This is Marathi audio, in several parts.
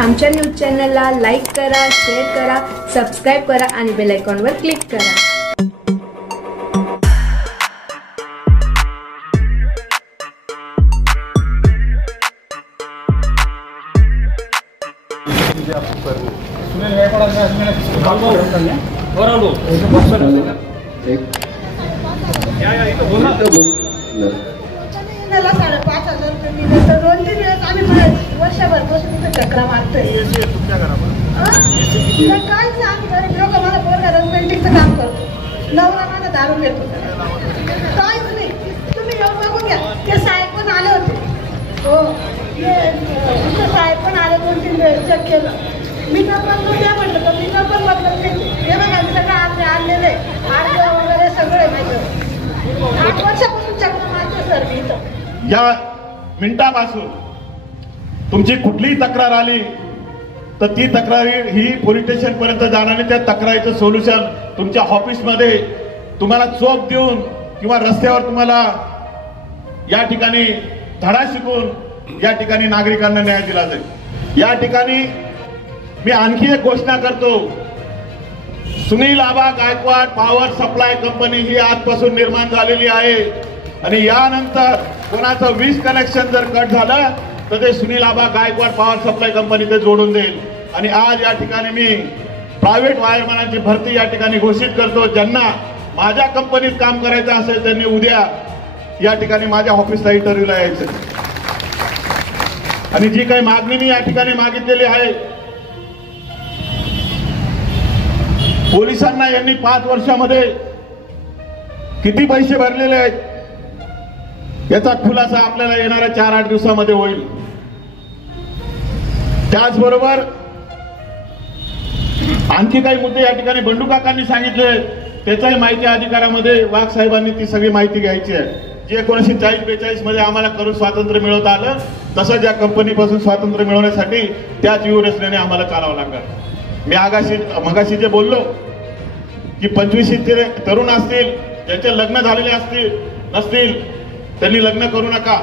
आमच्या न्यूज चॅनलला लाईक करा, शेअर करा, सबस्क्राईब करा आणि बेल आयकॉनवर क्लिक करा. वर्षभर चक्रा मारतोय काय लोक मला पोरगा पेंटिंगचं काम करतो, नवरा माझा दारू घेतो. काहीच नाही. तुम्ही येऊन बघून घ्या. ते साहेब पण आले होते. हो, साहेब पण आले, 2-3 वेळेस चेक केलं. मी न बदलून द्या म्हटलं तर मी न पण बदलत नाही. हे बघा मी सगळं आज आणलेले आर्ज वगैरे सगळे माझं 8 वर्षापासून चक्र मारते सर मी इथं. या मिनिटापासून तुमची कुठलीही तक्रार आली तर ती तक्रार ही पोलीस स्टेशन पर्यंत जाणार नाही. त्या तक्रारीचं सोल्युशन तुमच्या ऑफिसमध्ये तुम्हाला चोप देऊन किंवा रस्त्यावर तुम्हाला या ठिकाणी धडा शिकून या ठिकाणी नागरिकांना न्याय दिला जाईल. या ठिकाणी मी आणखी एक घोषणा करतो. सुनील आबा गायकवाड पॉवर सप्लाय कंपनी ही आजपासून निर्माण झालेली आहे आणि यानंतर कोणाचं वीज कनेक्शन जर कट झालं तर ते सुनील आबा गायकवाड पॉवर सप्लाय कंपनी ते जोडून देईल. आणि आज या ठिकाणी मी प्रायव्हेट वायरमॅनांची भरती या ठिकाणी घोषित करतो. ज्यांना माझ्या कंपनीत काम करायचं असेल त्यांनी उद्या या ठिकाणी माझ्या ऑफिसला इंटरव्ह्यूला यायचं. आणि जी काही मागणी मी या ठिकाणी मागितलेली आहे, पोलिसांना यांनी 5 वर्षामध्ये किती पैसे भरलेले आहेत याचा खुलासा आपल्याला येणाऱ्या 4-8 दिवसामध्ये होईल. त्याचबरोबर आणखी काही मुद्दे या ठिकाणी बंडू काकांनी सांगितले, त्याच्याही माहिती अधिकारामध्ये वाघ साहेबांनी ती सगळी माहिती घ्यायची आहे. जे 1940-42 मध्ये आम्हाला करून स्वातंत्र्य मिळवता आलं तसंच या कंपनीपासून स्वातंत्र्य मिळवण्यासाठी त्याच व्यूहरचनेने आम्हाला चालावं लागणार. मी मगाशी जे बोललो की 25 तरुण असतील ज्यांचे लग्न झालेले नसतील त्यांनी लग्न करू नका.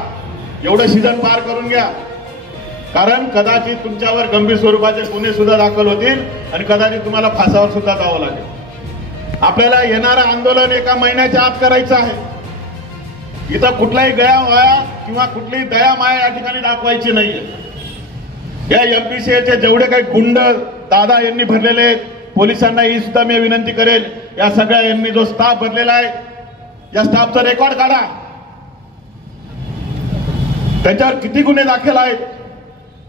एवढं सीझन पार करून घ्या, कारण कदाचित तुमच्यावर गंभीर स्वरूपाचे गुन्हे सुद्धा दाखल होतील आणि कदाचित तुम्हाला फासावर सुद्धा जावं लागेल. आपल्याला येणारं आंदोलन 1 महिन्याच्या आत करायचं आहे. इथं कुठलाही गयावया किंवा कुठलीही दया माया या ठिकाणी दाखवायची नाहीये. या एमपीसीएचे जेवढे काही गुंड दादा यांनी भरलेले आहेत, पोलिसांना ही सुद्धा मी विनंती करेल, या सगळ्या यांनी जो स्टाफ भरलेला आहे या स्टाफचा रेकॉर्ड काढा. त्यांच्यावर किती गुन्हे दाखल आहेत,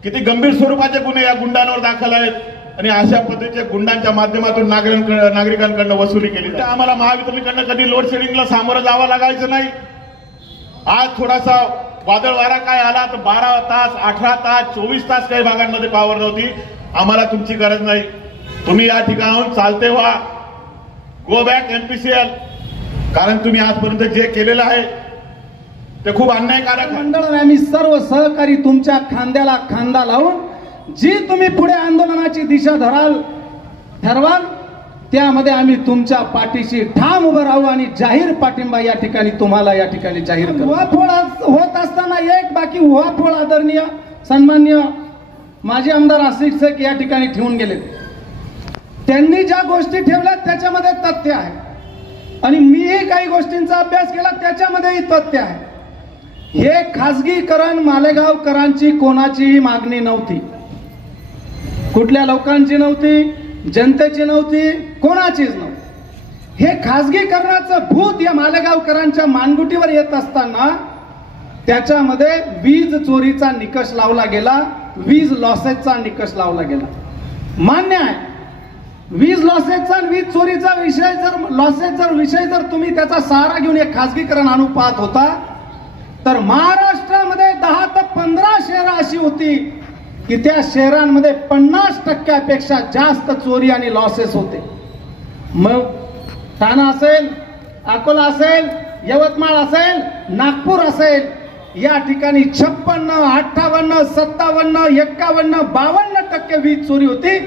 किती गंभीर स्वरूपाचे गुन्हे या गुंडांवर दाखल आहेत आणि अशा पद्धतीच्या गुंडांच्या माध्यमातून नागरिकांकडनं वसुली केली. तर आम्हाला महावितरणकडनं कधी लोड शेडिंगला सामोरं जावं लागायचं नाही. आज थोडासा वादळ वारा काय आला तर 12 तास, 18 तास, 24 तास काही भागांमध्ये पॉवर नव्हती. आम्हाला तुमची गरज नाही. तुम्ही या ठिकाणाहून चालते व्हा, गो बॅक एमपीसीएल, कारण तुम्ही आजपर्यंत जे केलेलं आहे ते खूप अन्यायकारक. मंडळ आम्ही सर्व सहकारी तुमच्या खांद्याला खांदा लावून जी तुम्ही पुढे आंदोलनाची दिशा ठरवाल त्यामध्ये आम्ही तुमच्या पाठीशी ठाम उभं राहू आणि जाहीर पाठिंबा या ठिकाणी तुम्हाला या ठिकाणी जाहीर करू. उहापोळ होत असताना एक बाकी उहापोळ आदरणीय सन्माननीय माजी आमदार आशिष शेख या ठिकाणी ठेवून गेले. त्यांनी ज्या गोष्टी ठेवल्या त्याच्यामध्ये तथ्य आहे आणि मीही काही गोष्टींचा अभ्यास केला त्याच्यामध्येही तथ्य आहे. हे खासगीकरण मालेगावकरांची कोणाचीही मागणी नव्हती, कुठल्या लोकांची नव्हती, जनतेची नव्हती, कोणाचीच नव्हती. हे खासगीकरणाचं भूत या मालेगावकरांच्या मानगुटीवर येत असताना त्याच्यामध्ये वीज चोरीचा निकष लावला गेला, वीज लॉसेसचा निकष लावला गेला. मान्य आहे, वीज लॉसेसचा वीज चोरीचा विषय जर तुम्ही त्याचा सहारा घेऊन एक खासगीकरण आणू पाहत होता तर महाराष्ट्रामध्ये 10 ते 15 शहरं अशी होती की त्या शहरांमध्ये 50% जास्त चोरी आणि लॉसेस होते. मग ठाणा असेल, अकोला असेल, यवतमाळ असेल, नागपूर असेल, या ठिकाणी 56, 58, 57, 51, 52% वीज चोरी होती.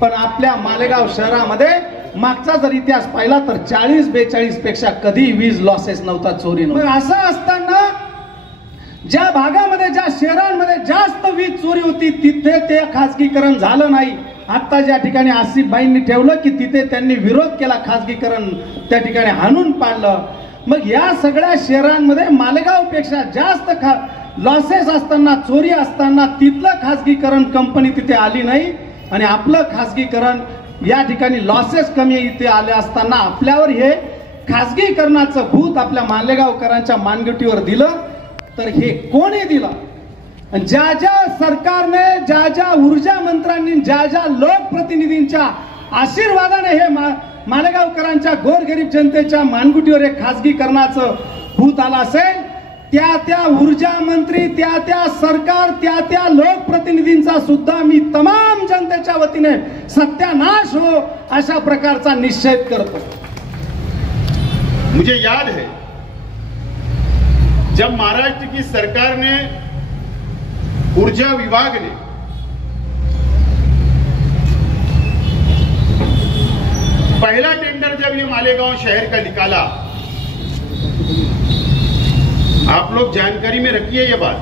पण आपल्या मालेगाव शहरामध्ये मागचा जर इतिहास पाहिला तर 40-42 पेक्षा कधी वीज लॉसेस नव्हता, चोरी नव्हती. असं असताना ज्या भागामध्ये ज्या शहरांमध्ये जास्त वीज चोरी होती तिथे ते खासगीकरण झालं नाही. आता ज्या ठिकाणी आसिफबाईंनी ठेवलं की तिथे त्यांनी विरोध केला, खासगीकरण त्या ठिकाणी हाणून पाडलं. मग या सगळ्या शहरांमध्ये मालेगावपेक्षा जास्त लॉसेस असताना, चोरी असताना तिथलं खासगीकरण कंपनी तिथे आली नाही आणि आपलं खासगीकरण या ठिकाणी लॉसेस कमी इथे आले असताना आपल्यावर हे खासगीकरणाचं भूत आपल्या मालेगावकरांच्या मानगुटीवर दिलं. तर हे कोणी दिलं? ज्या ज्या सरकारने, ज्या ज्या ऊर्जा मंत्र्यांनी, ज्या ज्या लोकप्रतिनिधींच्या आशीर्वादाने हे मालेगावकरांच्या गोरगरीब जनतेच्या मानगुटीवर एक खासगीकरणाचं भूत आलं असेल, त्या त्या ऊर्जा मंत्री, त्या त्या सरकार, त्या त्या लोकप्रतिनिधींचा सुद्धा मी तमाम जनतेच्या वतीने सत्यानाश हो अशा प्रकारचा निषेध करतो. मुझे याद है जब महाराष्ट्र की सरकार ने, ऊर्जा विभाग ने पहला टेंडर जब ये मालेगांव शहर का निकाला, आप लोग जानकारी में रखिए ये बात,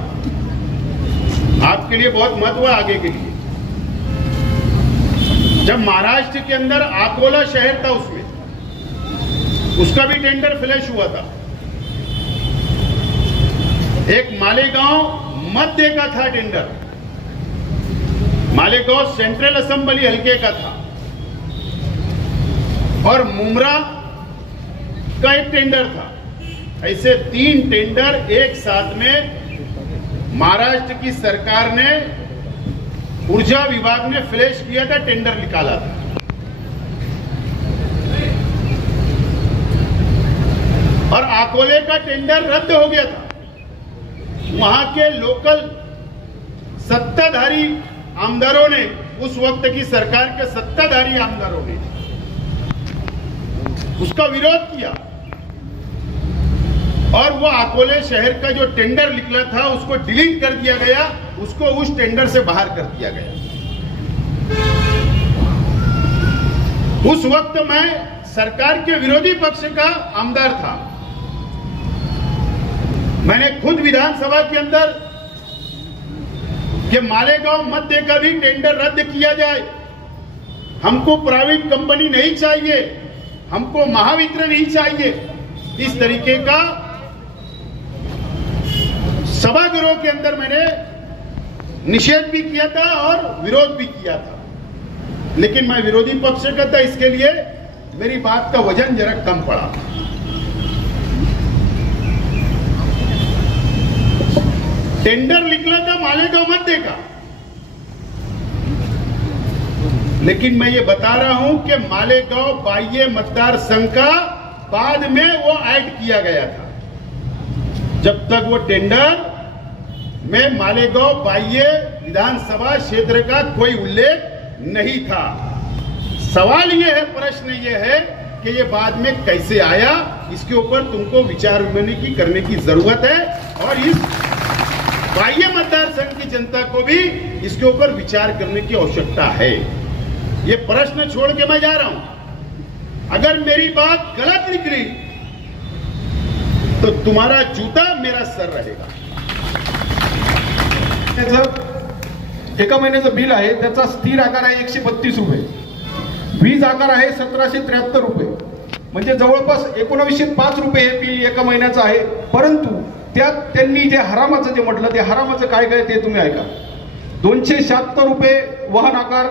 आपके लिए बहुत महत्व है आगे के लिए. जब महाराष्ट्र के अंदर अकोला शहर था, उसमें उसका भी टेंडर फ्लैश हुआ था. एक मालेगांव मध्य का था टेंडर, मालेगांव सेंट्रल असेंबली हल्के का था, और मुमरा का एक टेंडर था. ऐसे 3 टेंडर एक साथ में महाराष्ट्र की सरकार ने, ऊर्जा विभाग ने फ्लैश किया था, टेंडर निकाला था. और अकोले का टेंडर रद्द हो गया था. वहां के लोकल सत्ताधारी आमदारों ने, उस वक्त की सरकार के सत्ताधारी आमदारों ने उसका विरोध किया और वो अकोले शहर का जो टेंडर निकला था उसको डिलीट कर दिया गया, उसको उस टेंडर से बाहर कर दिया गया. उस वक्त मैं सरकार के विरोधी पक्ष का आमदार था. मैंने खुद विधानसभा के अंदर कि मालेगांव मध्य का भी टेंडर रद्द किया जाए, हमको प्राइवेट कंपनी नहीं चाहिए, हमको महावितरण ही चाहिए, इस तरीके का सभागृह के अंदर मैंने निषेध भी किया था और विरोध भी किया था. लेकिन मैं विरोधी पक्ष का था, इसके लिए मेरी बात का वजन जरा कम पड़ा. टेंडर निकला था मालेगांव मध्य का, लेकिन मैं ये बता रहा हूं कि मालेगांव बाह्य मतदार संघ का बाद में वो ऐड किया गया था. जब तक वो टेंडर में मालेगांव बाह्य विधानसभा क्षेत्र का कोई उल्लेख नहीं था. सवाल ये है, प्रश्न ये है कि ये बाद में कैसे आया, इसके ऊपर तुमको विचार विमर्श करने की जरूरत है और इस बाह्य मतदार संघ की जनता को भी इसके ऊपर विचार करने की आवश्यकता है. ये प्रश्न छोड़ के मैं जा रहा हूं. अगर मेरी बात गलत निकली तो तुम्हारा जूता मेरा सर रहेगा. एका महिन्याचं बिल आहे, त्याचा स्थिर आकार आहे 132 रुपये, वीज आकार आहे 1773 रुपये, म्हणजे जवळपास 1905 रुपये हे बिल एका महिन्याचं आहे. परंतु त्यात त्यांनी जे हरामाचं जे म्हटलं, ते हरामाचं काय काय ते तुम्ही ऐका. 276 रुपये वाहन आकार,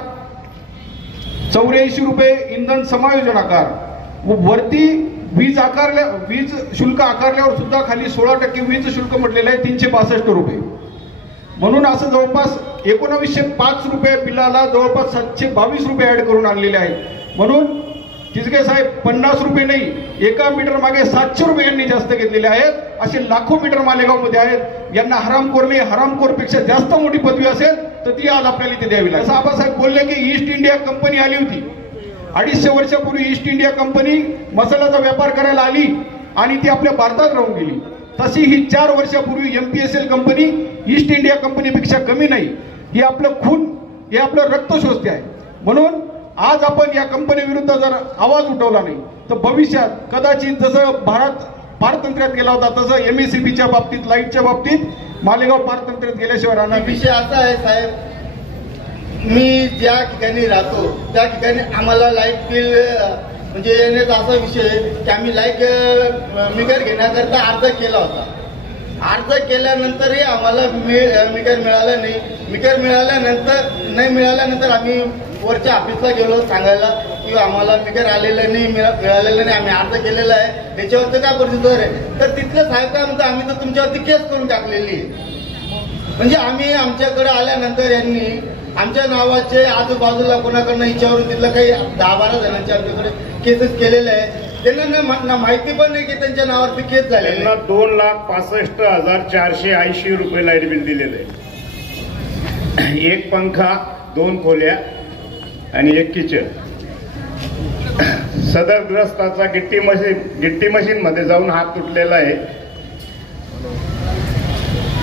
84 रुपये इंधन समायोजन आकार, वरती वीज शुल्क आकारल्यावर सुद्धा खाली 16% वीज शुल्क म्हटलेलं आहे 362 रुपये. म्हणून असं जवळपास 1905 रुपये बिलाला जवळपास 722 रुपये ऍड करून आणलेले आहेत. म्हणून तिसगे साहेब 50 रुपये नाही, एका मीटर मागे 700 रुपये यांनी जास्त घेतलेले आहेत. असे लाखो मीटर मालेगाव मध्ये आहेत. यांना हरामखोर नाही, हरामखोरपेक्षा जास्त मोठी पदवी असेल तर ती आज आपल्याला इथे द्यावी लागेल. असं आबासाहेब बोलले की ईस्ट इंडिया कंपनी आली होती 250 वर्षापूर्वी. ईस्ट इंडिया कंपनी मसाल्याचा व्यापार करायला आली आणि ती आपल्या भारतात राहून गेली. तशी ही 4 वर्षापूर्वी MPSL कंपनी ईस्ट इंडिया कंपनीपेक्षा कमी नाही. ही आपलं खून, हे आपलं रक्त शोषते आहे. म्हणून आज आपण या कंपनी विरुद्ध जर आवाज उठवला नाही तर भविष्यात कदाचित जसं भारत पारतंत्र्यात गेला होता तसं MSEBच्या बाबतीत, लाईटच्या बाबतीत मालेगाव पारतंत्र्यात गेल्याशिवाय राहणार नाही. विषय असा आहे साहेब, मी ज्या ठिकाणी राहतो त्या ठिकाणी आम्हाला लाईट बिल म्हणजे येण्याचा असा विषय की आम्ही लाईट मीटर घेण्याकरता अर्ज केला होता. अर्ज केल्यानंतरही आम्हाला मीटर मिळालं नाही. मीटर नाही मिळाल्यानंतर आम्ही वरच्या ऑफिसला गेलो सांगायला की आम्हाला मीटर आलेलं नाही, मिळालेलं नाही, आम्ही अर्ज केलेला आहे, त्याच्यावरती काय प्रोसिजर आहे. तर तिथलं साहेब काय म्हणतात, आम्ही तर तुमच्यावरती केस करून टाकलेली आहे. म्हणजे आम्ही आमच्याकडे आल्यानंतर यांनी आमच्या नावाचे आजूबाजूला कोणाकडनं हिच्यावरून तिथलं काही 10-12 जणांचे आमच्याकडे केसेस केलेले आहे. त्यांना माहिती पण नाही की त्यांच्या नावावरती केस झाले. त्यांना 2,65,480 रुपये लाईट बिल दिलेलं आहे. एक पंखा, 2 खोल्या आणि 1 किचन. सदरग्रस्ताचा गिट्टी मशीन मध्ये जाऊन हात तुटलेला आहे.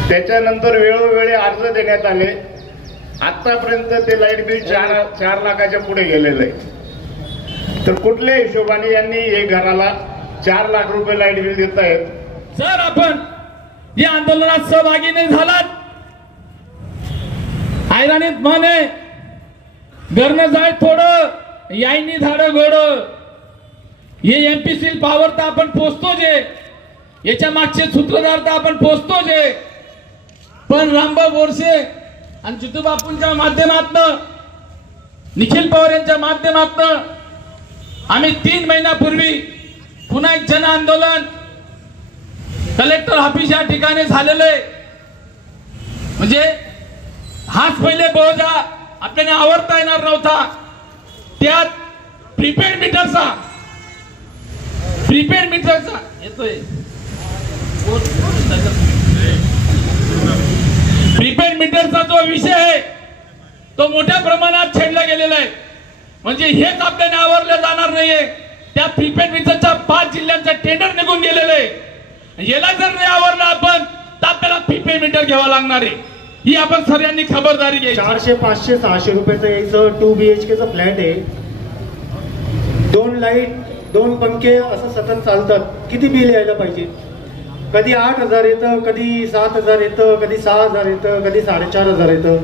त्याच्यानंतर वेळोवेळी अर्ज देण्यात आले. आतापर्यंत ते लाईट बिल 4 लाखाच्या पुढे गेलेलं आहे. तर कुठल्या हिशोबाने यांनी एक घराला 4 लाख रुपये लाईट बिल देत आहेत? सर, आपण या आंदोलनात सहभागी नाही झालात, ऐराणीत म्हणे घरनं जाय थोडं, यायनी झाडं घोड. हे एमपीसील पॉवर तर आपण पोचतो जे, याच्या मागचे सूत्रधार तर आपण पोचतो जे. पण रामभाऊ बोरसे आणि जितू बापूंच्या माध्यमातनं, निखिल पवार यांच्या माध्यमातनं आम्ही 3 महिन्यापूर्वी पुन्हा एक जन आंदोलन कलेक्टर ऑफिस या ठिकाणी झालेलं आहे. म्हणजे हाच पहिले बोजा आपल्याला आवडता येणार नव्हता. त्यात प्रीपेड मीटरचा येतोय. प्रीपेड मीटरचा जो विषय आहे तो मोठ्या प्रमाणात छेडला गेलेला आहे. म्हणजे हेच आपल्याला आवरलं जाणार नाहीये. त्या प्रीपेड मीटरच्या 5 जिल्ह्यांचा टेंडर निघून गेलेलं आहे. याला जर नाही आवरलं आपण तर आपल्याला प्रीपेड मीटर घ्यावं लागणार आहे. ही आपण सर्वांनी खबरदारी घ्यायची. 400, 500, 600 रुपयाचं यायचं 2 BHKचं फ्लॅट आहे. 2 लाईट, 2 पंखे असं सतत चालतात. किती बिल यायला पाहिजे? कधी 8,000 येतं, कधी 7,000 येतं, कधी 6,000 येतं, कधी 4,500 येतं.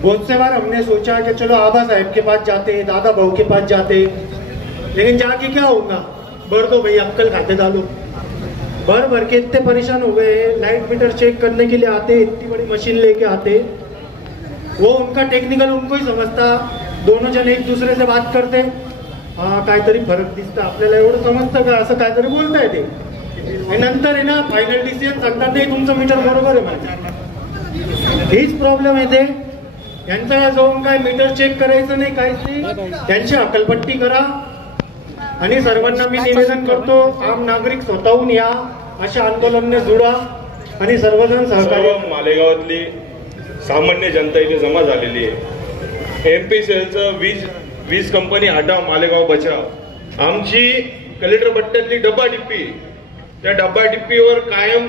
बहुत से बार हमने सोचा कि चलो आबा साहब के पास जाते, दादा भाऊ के पास जाते, लेकिन जाके क्या होगा, भर दो भाई, अक्कल खाते डालो. भर के इतने परेशान हो गए. लाइट मीटर चेक करने के लिए आते, इतनी बड़ी मशीन लेके आते, वो उनका टेक्निकल उनको ही समजता. दोनों जन एक दूसरे से बात करते, हाँ काहीतरी फरक दिसतं, आपल्याला एवढं समजतं का, असं काहीतरी बोलताय ते. आणि नंतर आहे ना फायनल डिसिजन सांगतात नाही तुमचं मीटर बरोबर आहे माझं. हीच प्रॉब्लेम येते. यांचा जाऊन काय मीटर चेक करायचं नाही, काहीच नाही. त्यांची अक्कलपट्टी करा. आणि सर्वांना मी निवेदन करतो, आम नागरिक स्वतःहून या, अशा आंदोलनाने जुळा आणि सर्वजण सहकार्य. मालेगावातली सामान्य जनता इथे जमा झालेली आहे. एमपीसीएलचं वीज कंपनी हटाव, मालेगाव बचाव. आमची कलेक्टर पट्ट्यातली डब्बा डिप्पी, त्या डब्बा डिप्पीवर कायम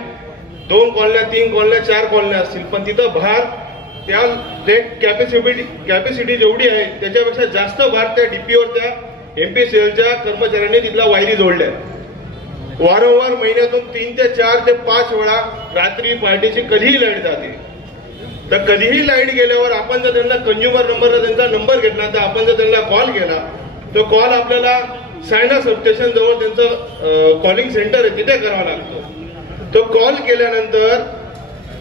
2 कॉलन्या, 3 कॉलन्या, 4 कॉलन्या असतील, पण तिथं भार त्या कॅपॅसिटी जेवढी आहे त्याच्यापेक्षा जास्त भार त्या डिप्पीवर त्या एमपीसीएलच्या कर्मचाऱ्यांनी तिथला वायरी जोडल्या. वारंवार महिन्यातून 3 ते 4 ते 5 वेळा रात्री पहाटेची कधीही लाईट जाते. तर कधीही लाईट गेल्यावर आपण जर त्यांना कंझ्युमर नंबरला त्यांचा नंबर घेतला, तर आपण जर त्यांना कॉल केला, तो कॉल आपल्याला सायना सबस्टेशन जवळ त्यांचं कॉलिंग सेंटर आहे तिथे करावा लागतो. तो कॉल केल्यानंतर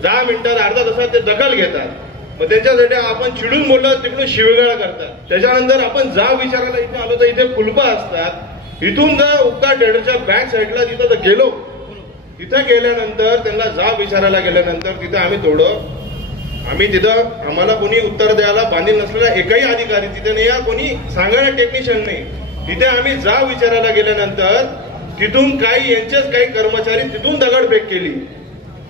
10 मिनिटात, अर्धा तासात ते दखल घेतात. मग त्यांच्यासाठी आपण चिडून बोललं तिकडून शिवेगाळ करतात. त्याच्यानंतर आपण जाब विचारायला इथे आलो तर इथे कुलपा असतात. इथून जर उपकार ट्रेडरच्या बॅक साईडला तिथं जर गेलो, तिथं गेल्यानंतर त्यांना जाब विचारायला गेल्यानंतर तिथं आम्ही तिथं आम्हाला कोणी उत्तर द्यायला बांधील नसलेला एकही अधिकारी तिथे नाही, या कोणी सांगायला टेक्निशियन नाही. तिथे आम्ही जाब विचारायला गेल्यानंतर तिथून यांचेच काही कर्मचारी तिथून दगडफेक केली.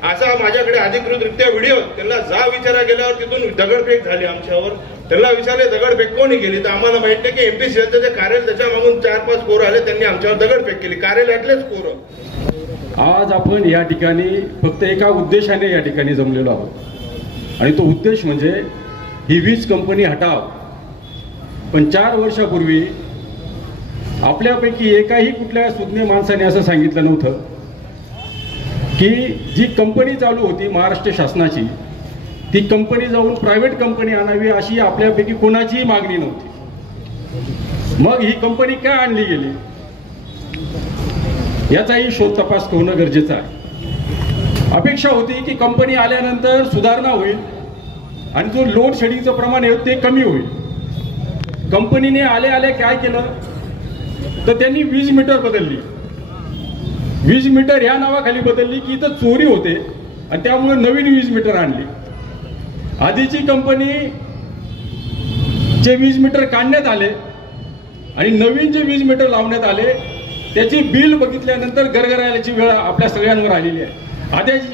असा माझ्याकडे अधिकृतरित्या व्हिडिओ. त्यांना जाब विचारायला गेल्यावर तिथून दगडफेक झाली आमच्यावर. त्यांना विचारले दगडफेक कोणी केली, तर आम्हाला माहित नाही की एमपीसीएलचं जे कार्यालय त्याच्या मागून 4-5 पोरं आले, त्यांनी आमच्यावर दगडफेक केली, कार्यालयातलेच पोरं. आज आपण या ठिकाणी फक्त एका उद्देशाने या ठिकाणी जमलेलो आहोत, आणि तो उद्देश म्हणजे ही वीज कंपनी हटाव. पण 4 वर्षापूर्वी आपल्यापैकी एकाही कुठल्या सुज्ञ माणसाने असं सांगितलं नव्हतं की जी कंपनी चालू होती महाराष्ट्र शासनाची, ती कंपनी जाऊन प्रायव्हेट कंपनी आणावी अशी आपल्यापैकी कोणाचीही मागणी नव्हती. मग ही कंपनी का आणली गेली याचाही शोध तपास होणं गरजेचं आहे. अपेक्षा होती की कंपनी आल्यानंतर सुधारणा होईल आणि जो लोड शेडिंगचं प्रमाण आहे ते कमी होईल. कंपनीने आले आले काय केलं तर त्यांनी वीज मीटर बदलली. वीज मीटर या नावाखाली बदलली की इथं चोरी होते आणि त्यामुळे नवीन वीज मीटर आणली. आधीची कंपनी चे वीज मीटर काढण्यात आले आणि नवीन जे वीज मीटर लावण्यात आले त्याची बिल बघितल्यानंतर गरगरायची वेळ आपल्या सगळ्यांवर आलेली आहे.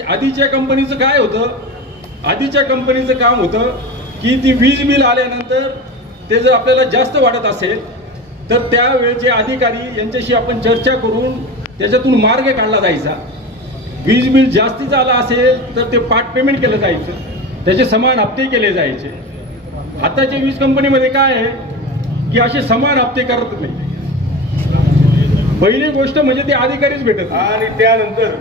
आधीच्या कंपनीचं काय होतं, आधीच्या कंपनीचं काम होतं की ती वीज बिल आल्यानंतर ते जर आपल्याला जास्त वाटत असेल तर त्यावेळेचे अधिकारी यांच्याशी आपण चर्चा करून त्याच्यातून मार्ग काढला जायचा. वीज बिल जास्तीचं आलं असेल तर ते पार्ट पेमेंट केलं जायचं, त्याचे समान हप्ते केले जायचे. आताच्या वीज कंपनीमध्ये काय आहे की असे समान हप्ते करत नाही. पहिली गोष्ट म्हणजे ते अधिकारीच भेटत नाही. आणि त्यानंतर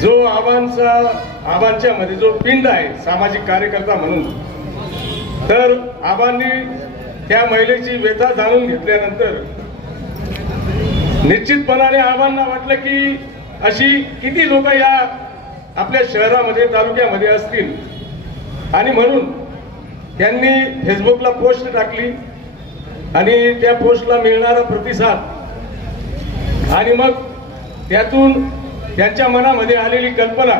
जो आबांच्या मध्ये जो पिंड आहे सामाजिक कार्यकर्ता म्हणून, तर आबांनी त्या महिलेची व्यथा जाणून घेतल्यानंतर निश्चितपणाने आबांना वाटलं की अशी किती लोक या आपल्या शहरामध्ये तालुक्यामध्ये असतील आणि म्हणून त्यांनी फेसबुकला पोस्ट टाकली आणि त्या पोस्टला मिळणारा प्रतिसाद आणि मग त्यातून त्यांच्या मनामध्ये आलेली कल्पना,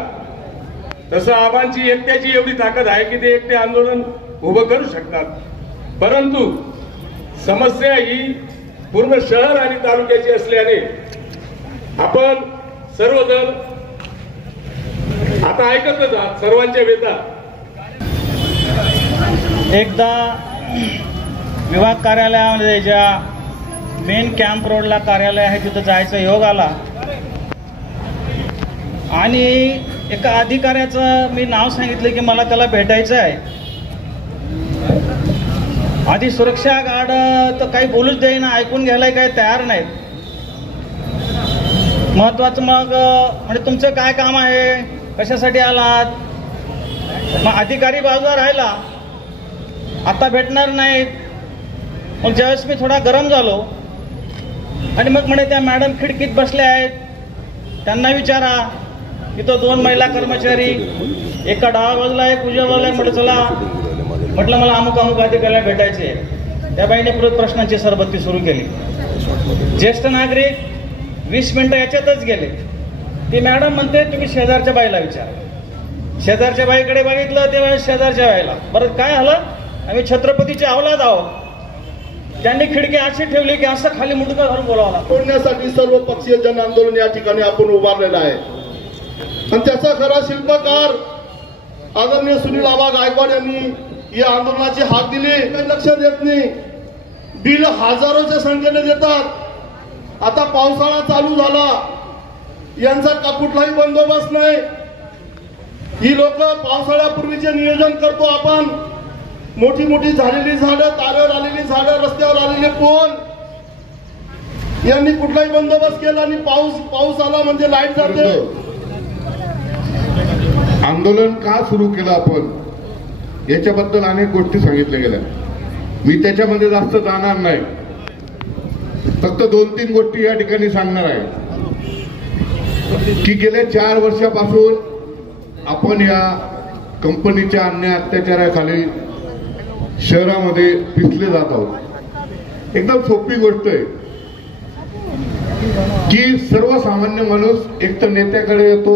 तसं आबांची एकट्याची एवढी ताकद आहे की ते एकटे आंदोलन उभं करू शकतात. परंतु समस्या ही पूर्ण शहर आणि तालुक्याची असल्याने आपण सर्वजण आता ऐकतच आहात सर्वांच्या व्यथा. एकदा विभाग कार्यालयामध्ये ज्या मेन कॅम्प रोडला कार्यालय आहे तिथं जायचा योग आला आणि एका अधिकाऱ्याचं मी नाव सांगितलं की मला त्याला भेटायचं आहे. आधी सुरक्षा गार्ड तर काही बोलूच देईना, ऐकून घ्यायला काही तयार नाहीत. महत्वाचं मग म्हणजे तुमचं काय काम आहे, कशासाठी आलात. मग अधिकारी बाजूला राहिला, आता भेटणार नाहीत. मग ज्यावेळेस मी थोडा गरम झालो आणि मग म्हणे त्या मॅडम खिडकीत बसल्या आहेत, त्यांना विचारा. इथं 2 महिला कर्मचारी, एका डाव्या बाजूला एक उजव्या बाजूला. म्हटलं चला, म्हटलं मला अमुक अमुक अधिकाऱ्याला भेटायचे. त्या बाईने परत प्रश्नांची सरबत्ती सुरू केली. ज्येष्ठ नागरिक 20 मिनिटं याच्यातच गेले. ती मॅडम म्हणते तुम्ही शेजारच्या बाईला विचारा. शेजारच्या बाईकडे बघितलं, ते शेजारच्या बाईला. बरं काय झालं, आम्ही छत्रपतीचे अवलाद आहोत. त्यांनी खिडकी अशी ठेवली की असं खाली मुंडका घालून बोलावला. तोडण्यासाठी सर्व पक्षीय जन आंदोलन या ठिकाणी आपण उभारलेलं आहे आणि त्याचा खरा शिल्पकार आदरणीय सुनील आबा गायकवाड यांनी या आंदोलनाची हाक दिली. लक्ष देत नाही. बिल हजारोच्या संख्येने देतात. आता पावसाळा चालू झाला, यांचा कुठलाही बंदोबस्त नाही. ही लोक पावसाळ्यापूर्वीचे नियोजन करतो आपण. मोठी मोठी झालेली झाडं, तारेवर आलेली झाडं, रस्त्यावर आलेले पोल, यांनी कुठलाही बंदोबस्त केला आणि पाऊस आला म्हणजे लाईट जाते. आंदोलन का सुरू केलं आपण याच्याबद्दल अनेक गोष्टी सांगितल्या गेल्या. मी त्याच्यामध्ये जास्त जाणार नाही. फक्त 2-3 गोष्टी या ठिकाणी सांगणार आहे की गेल्या 4 वर्षापासून आपण या कंपनीच्या अन्याय अत्याचाराखाली शहरामध्ये पिसले जात आहोत. एकदम सोपी गोष्ट आहे की सर्वसामान्य माणूस एक तर नेत्याकडे येतो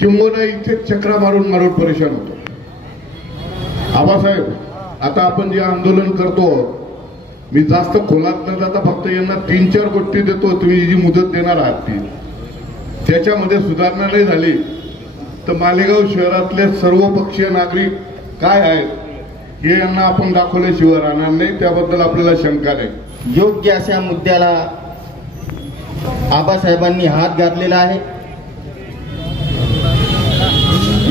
किंवा इथे चक्रा मारून परेशान होतो. आबासाहेब, आता आपण जे आंदोलन करतो, मी जास्त खोलात न जाता फक्त यांना 3-4 गोष्टी देतो. तुम्ही जी मुदत देणार आहात ती त्याच्यामध्ये सुधारणा नाही झाली तर मालेगाव शहरातले सर्व पक्षीय नागरिक काय आहेत हे यांना आपण दाखवल्याशिवाय राहणार नाही. त्याबद्दल आपल्याला शंका नाही. योग्य अशा मुद्द्याला आबासाहेबांनी हात घातलेला आहे.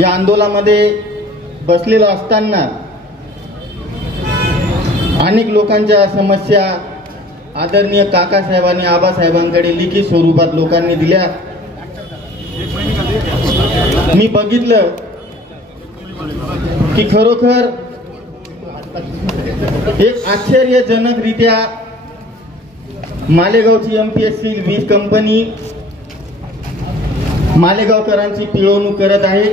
या आंदोलनामध्ये बसलेलो असताना अनेक लोकांच्या समस्या आदरणीय काकासाहेबांनी आबासाहेबांकडे लिखित स्वरूपात लोकांनी दिल्या. मी बघितलं की खरोखर एक आश्चर्यजनकरित्या मालेगावची MPSC वीज कंपनी मालेगावकरांची पिळवणूक करत आहे.